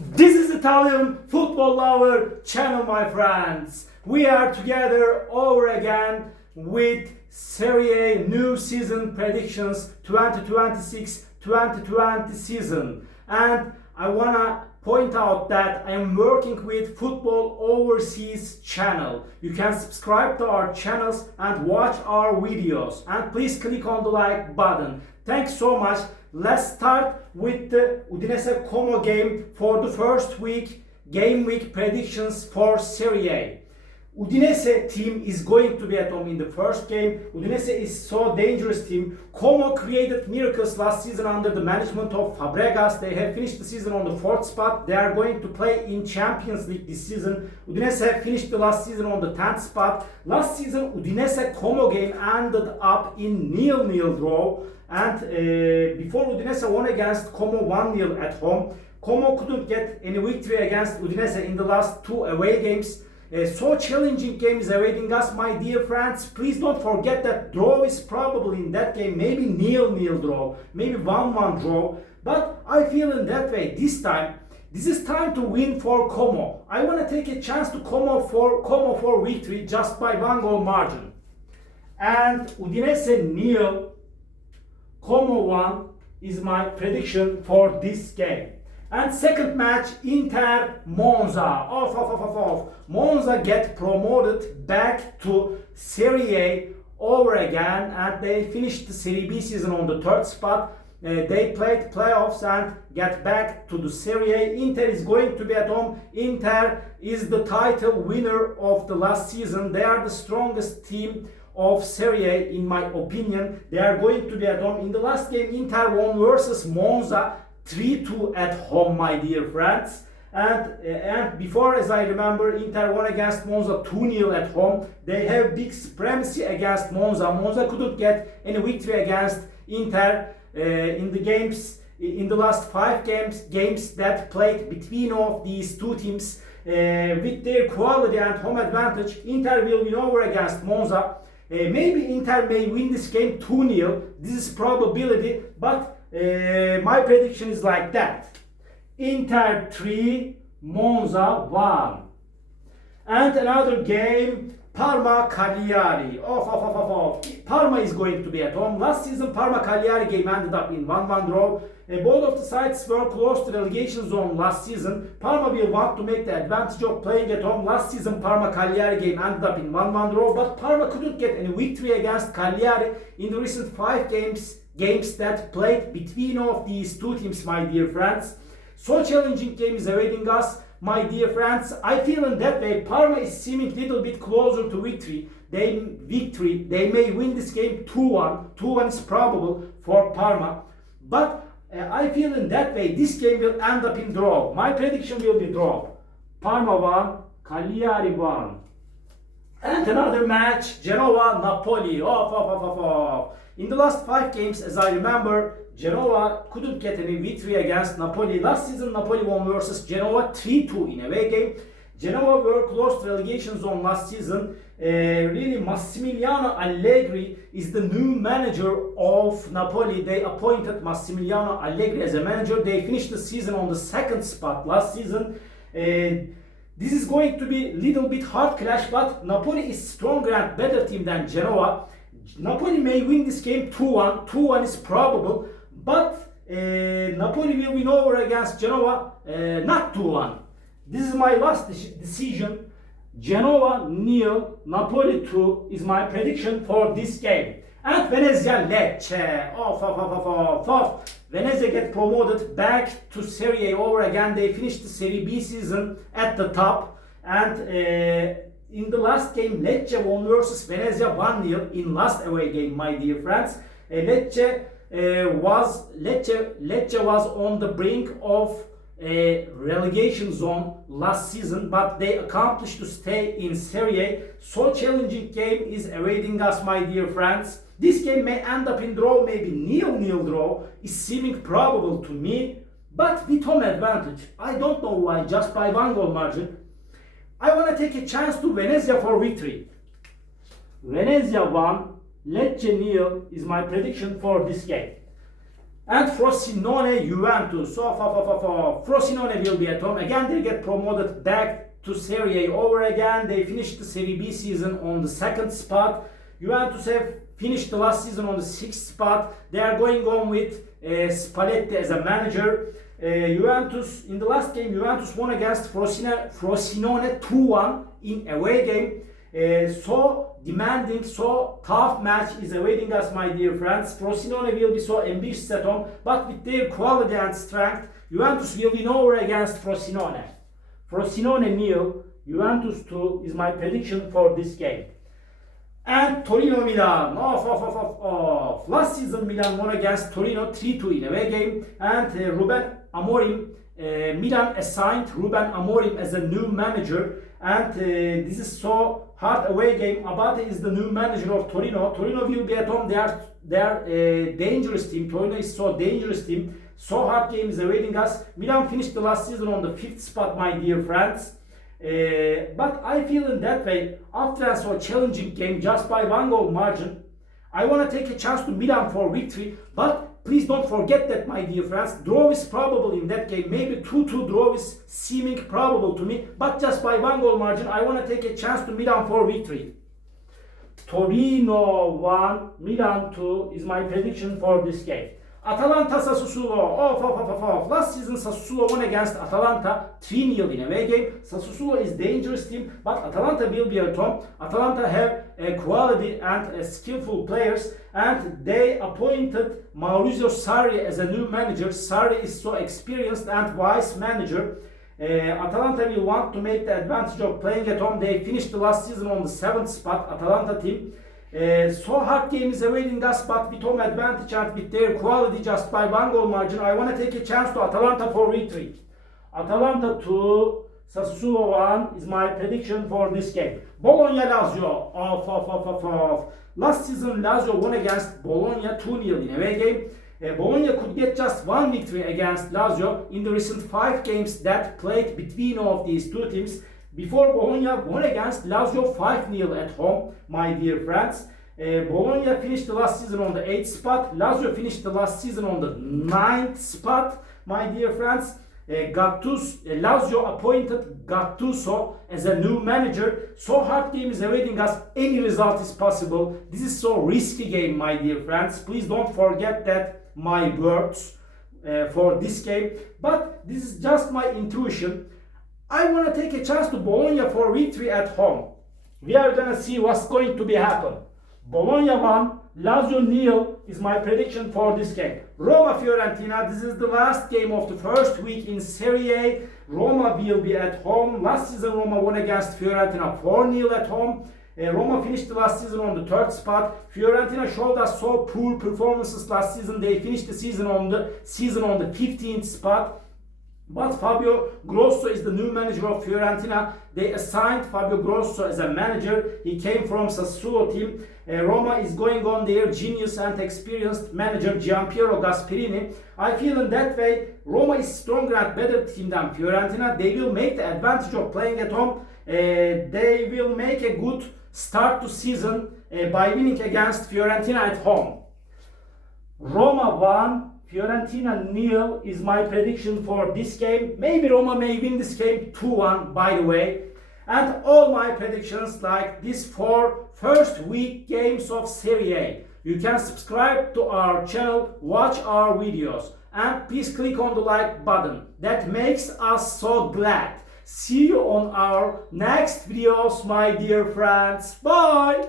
This is Italian football lover channel, my friends. We are together over again with Serie A new season predictions 2026-2020 season. And I wanna point out that I am working with Football Overseas channel. You can subscribe to our channels and watch our videos. And please click on the like button. Thanks so much. Let's start with the Udinese Como game for the first game week predictions for Serie A. Udinese team is going to be at home in the first game. Udinese is so dangerous team. Como created miracles last season under the management of Fabregas. They have finished the season on the 4th spot. They are going to play in Champions League this season. Udinese finished the last season on the 10th spot. Last season Udinese Como game ended up in 0-0 draw. And before Udinese won against Como 1-0 at home, Como couldn't get any victory against Udinese in the last two away games. So challenging game is awaiting us, my dear friends. Please don't forget that draw is probably in that game, maybe 0-0 draw, maybe 1-1 draw. But I feel in that way this time. This is time to win for Como. I want to take a chance to Como for victory just by 1 goal margin. And Udinese 0, Como 1 is my prediction for this game. And second match, Inter Monza. Monza get promoted back to Serie A over again, and they finished the Serie B season on the 3rd spot. They played playoffs and get back to the Serie A. Inter is going to be at home. Inter is the title winner of the last season. They are the strongest team of Serie A in my opinion. They are going to be at home. In the last game, Inter won versus Monza 3-2 at home, my dear friends. And before, as I remember, Inter won against Monza 2-0 at home. They have big supremacy against Monza. Monza couldn't get any victory against Inter in the last 5 games that played between of these two teams. With their quality and home advantage, Inter will win over against Monza. Maybe Inter may win this game 2-0. This is probability, but my prediction is like that. Inter 3, Monza 1. And another game, Parma Cagliari. Parma is going to be at home. Last season Parma Cagliari game ended up in 1-1 draw. Both of the sides were close to relegation zone last season. Parma will want to make the advantage of playing at home. Last season Parma Cagliari game ended up in 1-1 draw, but Parma couldn't get any victory against Cagliari in the recent 5 games that played between of these two teams, my dear friends. So challenging game is awaiting us, my dear friends. I feel in that way Parma is seeming a little bit closer to victory. They may win this game 2-1. 2-1 is probable for Parma. But I feel in that way this game will end up in draw. My prediction will be draw. Parma 1, Cagliari 1. And another match, Genoa-Napoli. In the last 5 games, as I remember, Genoa couldn't get any victory against Napoli. Last season, Napoli won versus Genoa 3-2 in away game. Genoa were close to relegation zone last season. Really, Massimiliano Allegri is the new manager of Napoli. They appointed Massimiliano Allegri as a manager. They finished the season on the 2nd spot last season. This is going to be a little bit hard clash, but Napoli is stronger and better team than Genoa. Napoli may win this game 2-1. 2-1 is probable, but Napoli will win over against Genoa, not 2-1. This is my last decision. Genoa 0, Napoli 2 is my prediction for this game. And Venezia Lecce. Venezia get promoted back to Serie A over again. They finished the Serie B season at the top. And in the last game, Lecce won versus Venezia 1-0 in last away game, my dear friends. Lecce was on the brink of a relegation zone last season, but they accomplished to stay in Serie A. So challenging game is awaiting us, my dear friends. This game may end up in draw, maybe 0-0 draw is seeming probable to me, but with home advantage. I don't know why, just by 1 goal margin. I want to take a chance to Venezia for victory. Venezia 1, Lecce 0 is my prediction for this game. And Frosinone Juventus. So Frosinone will be at home. Again, they get promoted back to Serie A over again. They finished the Serie B season on the 2nd spot. Juventus have finished the last season on the 6th spot. They are going on with Spalletti as a manager. Juventus, in the last game, Juventus won against Frosinone 2-1 in away game. So demanding, so tough match is awaiting us, my dear friends. Frosinone will be so ambitious at home, but with their quality and strength, Juventus will win over against Frosinone. Frosinone nil, Juventus 2 is my prediction for this game. And Torino Milan. Last season Milan won against Torino 3-2 in away game. And Rúben Amorim, Milan assigned Rúben Amorim as a new manager. And this is so hard away game. Abate is the new manager of Torino. Torino will be at home. They are a dangerous team. Torino is so dangerous team. So hard game is awaiting us. Milan finished the last season on the 5th spot, my dear friends. But I feel in that way, after a so challenging game, just by 1 goal margin, I want to take a chance to Milan for victory. But please don't forget that, my dear friends, draw is probable in that game. Maybe 2-2 draw is seeming probable to me. But just by 1 goal margin, I want to take a chance to Milan for victory. Torino 1, Milan 2 is my prediction for this game. Atalanta Sassuolo. Last season Sassuolo won against Atalanta 3-0 in away game. Sassuolo is dangerous team, but Atalanta will be at home. Atalanta have a quality and skillful players, and they appointed Maurizio Sarri as a new manager. Sarri is so experienced and wise manager. Atalanta will want to make the advantage of playing at home. They finished the last season on the 7th spot, Atalanta team. So hard game is awaiting us, but with home advantage and with their quality, just by 1 goal margin, I want to take a chance to Atalanta for victory. Atalanta 2, Sassuolo 1 is my prediction for this game. Bologna Lazio. Last season Lazio won against Bologna 2-0 in away game. Bologna could get just 1 victory against Lazio in the recent 5 games that played between all of these two teams. Before Bologna won against Lazio 5-0 at home, my dear friends. Bologna finished the last season on the 8th spot. Lazio finished the last season on the 9th spot, my dear friends. Lazio appointed Gattuso as a new manager. So hard game is awaiting us. Any result is possible. This is so risky game, my dear friends. Please don't forget that my words for this game. But this is just my intuition. I want to take a chance to Bologna for victory at home. We are going to see what's going to be happen. Bologna 1, Lazio 0 is my prediction for this game. Roma Fiorentina, this is the last game of the first week in Serie A. Roma will be at home. Last season Roma won against Fiorentina 4-0 at home. Roma finished the last season on the 3rd spot. Fiorentina showed us so poor performances last season. They finished the season on the 15th spot. But Fabio Grosso is the new manager of Fiorentina. They assigned Fabio Grosso as a manager. He came from Sassuolo team. Roma is going on their genius and experienced manager Gianpiero Gasperini. I feel in that way Roma is stronger and better team than Fiorentina. They will make the advantage of playing at home. They will make a good start to season by winning against Fiorentina at home. Roma 1, Fiorentina 0 is my prediction for this game. Maybe Roma may win this game 2-1, by the way. And all my predictions like this for first week games of Serie A. You can subscribe to our channel, watch our videos, and please click on the like button. That makes us so glad. See you on our next videos, my dear friends. Bye!